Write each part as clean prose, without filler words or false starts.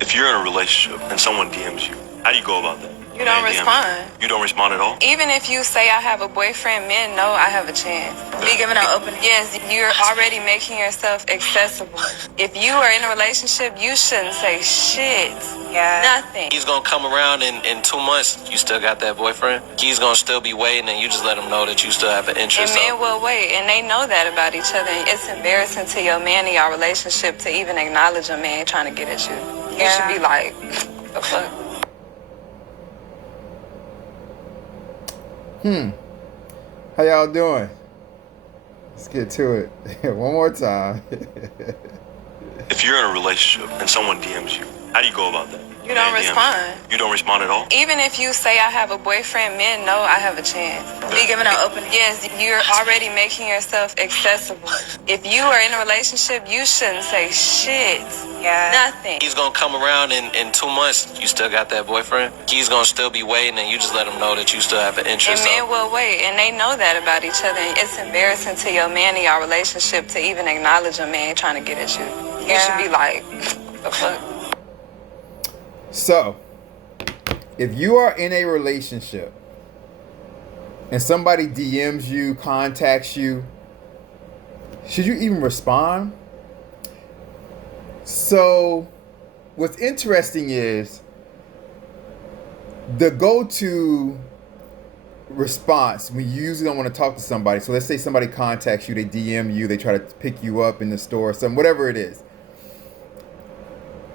If you're in a relationship and someone DMs you, how do you go about that? You don't respond. You don't respond at all? Even if you say I have a boyfriend, men know I have a chance. Be giving out open. Yes, you're already making yourself accessible. If you are in a relationship, you shouldn't say shit. Yeah. Nothing. He's gonna come around in 2 months. You still got that boyfriend. He's gonna still be waiting, and you just let him know that you still have an interest. And men will wait, and they know that about each other. And it's embarrassing to your man in your relationship to even acknowledge a man trying to get at you. You should be like, the fuck. How y'all doing? Let's get to it. One more time. If you're in a relationship and someone DMs you, how do you go about that? You don't respond. You don't respond at all? Even if you say I have a boyfriend, men know I have a chance. Be giving out open. Yes, you're already making yourself accessible. If you are in a relationship, you shouldn't say shit. Yeah. Nothing. He's gonna come around in 2 months. You still got that boyfriend. He's gonna still be waiting, and you just let him know that you still have an interest. And men will wait, and they know that about each other. And it's embarrassing to your man in your relationship to even acknowledge a man trying to get at you. You should be like, the fuck. So, if you are in a relationship and somebody DMs you, contacts you, should you even respond? So, what's interesting is the go-to response when you usually don't want to talk to somebody. So let's say somebody contacts you, they DM you, they try to pick you up in the store, whatever it is.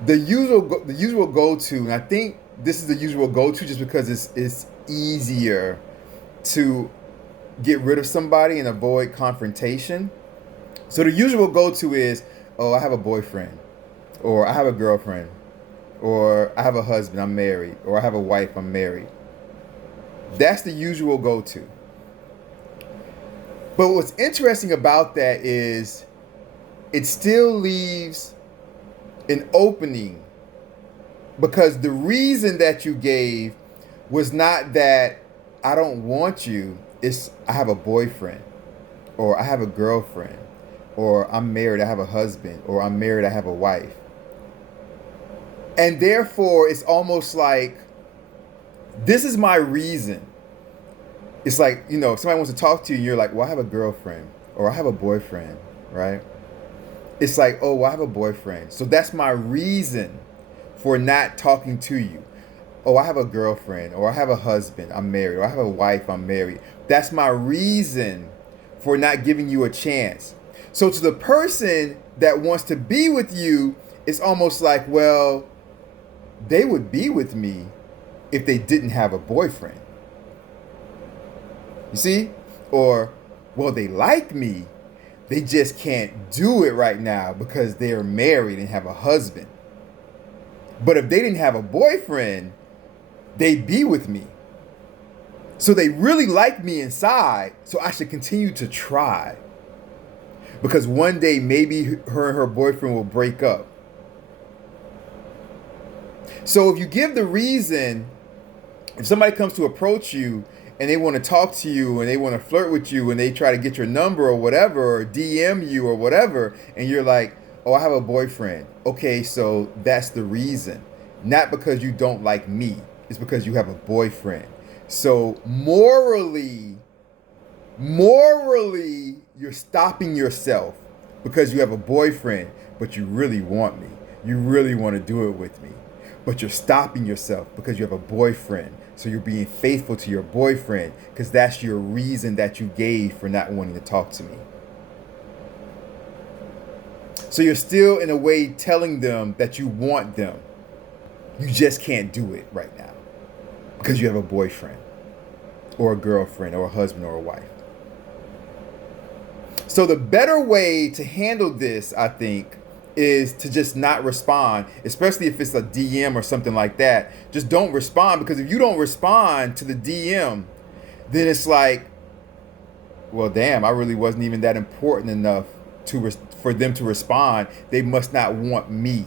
The usual go-to, and I think this is the usual go-to just because it's easier to get rid of somebody and avoid confrontation. So the usual go-to is, oh, I have a boyfriend, or I have a girlfriend, or I have a husband, I'm married, or I have a wife, I'm married. That's the usual go-to. But what's interesting about that is it still leaves an opening, because the reason that you gave was not that I don't want you, it's I have a boyfriend, or I have a girlfriend, or I'm married, I have a husband, or I'm married, I have a wife. And therefore, it's almost like, this is my reason. It's like, if somebody wants to talk to you and you're like, well, I have a girlfriend, or I have a boyfriend, right? It's like, oh, well, I have a boyfriend. So that's my reason for not talking to you. Oh, I have a girlfriend, or I have a husband, I'm married, or I have a wife, I'm married. That's my reason for not giving you a chance. So to the person that wants to be with you, it's almost like, well, they would be with me if they didn't have a boyfriend. You see? Or, well, they like me. They just can't do it right now because they're married and have a husband. But if they didn't have a boyfriend, they'd be with me. So they really like me inside, so I should continue to try. Because one day maybe her and her boyfriend will break up. So if you give the reason, if somebody comes to approach you and they want to talk to you and they want to flirt with you and they try to get your number or whatever, or DM you or whatever, and you're like, oh, I have a boyfriend. Okay, so that's the reason. Not because you don't like me. It's because you have a boyfriend. So morally, you're stopping yourself because you have a boyfriend, but you really want me. You really want to do it with me. But you're stopping yourself because you have a boyfriend. So you're being faithful to your boyfriend because that's your reason that you gave for not wanting to talk to me. So you're still, in a way, telling them that you want them. You just can't do it right now because you have a boyfriend or a girlfriend or a husband or a wife. So the better way to handle this, I think, is to just not respond, especially if it's a DM or something like that. Just don't respond, because if you don't respond to the DM, then it's like, well, damn, I really wasn't even that important enough for them to respond. They must not want me.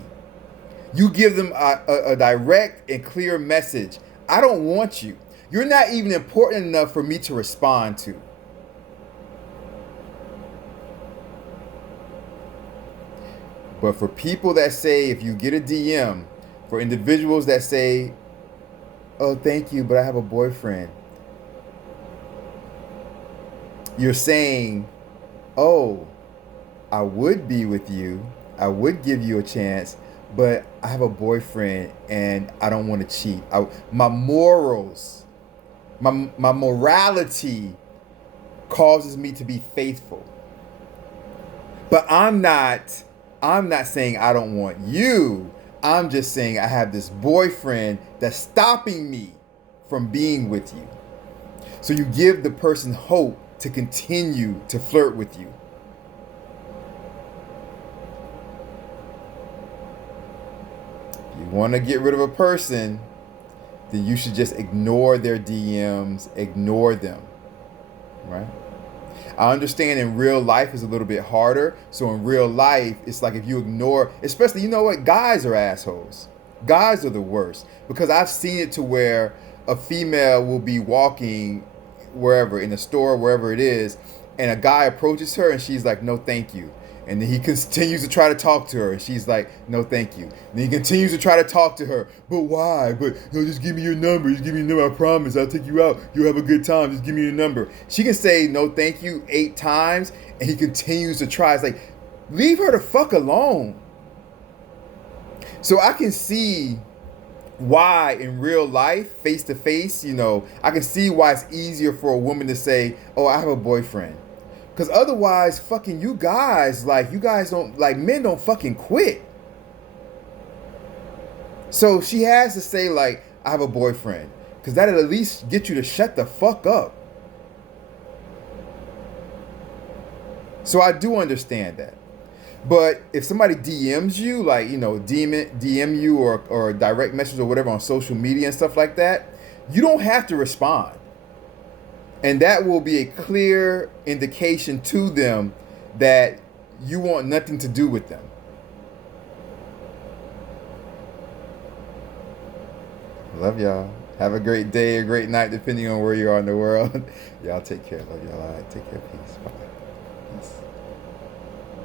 You give them a direct and clear message. I don't want you. You're not even important enough for me to respond to. But for people that say if you get a DM, For individuals that say, oh, thank you, but I have a boyfriend. You're saying, oh, I would be with you. I would give you a chance, but I have a boyfriend and I don't want to cheat. My morals, my morality causes me to be faithful. But I'm not saying I don't want you. I'm just saying I have this boyfriend that's stopping me from being with you. So you give the person hope to continue to flirt with you. If you want to get rid of a person, then you should just ignore their DMs, ignore them, right? I understand in real life is a little bit harder. So in real life, it's like if you ignore, especially, you know what? Guys are assholes. Guys are the worst. Because I've seen it to where a female will be walking wherever, in a store, wherever it is, and a guy approaches her and she's like, no, thank you. And then he continues to try to talk to her and she's like, no, thank you. And then he continues to try to talk to her. But why? But just give me your number. Just give me your number. I promise. I'll take you out. You'll have a good time. Just give me your number. She can say no, thank you 8 times and he continues to try. It's like, leave her the fuck alone. So I can see why in real life, face to face, I can see why it's easier for a woman to say, oh, I have a boyfriend. Because otherwise, fucking you guys don't, men don't fucking quit. So she has to say, I have a boyfriend. Because that'll at least get you to shut the fuck up. So I do understand that. But if somebody DMs you, DM you or direct message or whatever on social media and stuff like that, you don't have to respond. And that will be a clear indication to them that you want nothing to do with them. Love y'all. Have a great day, a great night, depending on where you are in the world. Y'all take care. Love y'all. All right. Take care. Peace. Bye. Peace.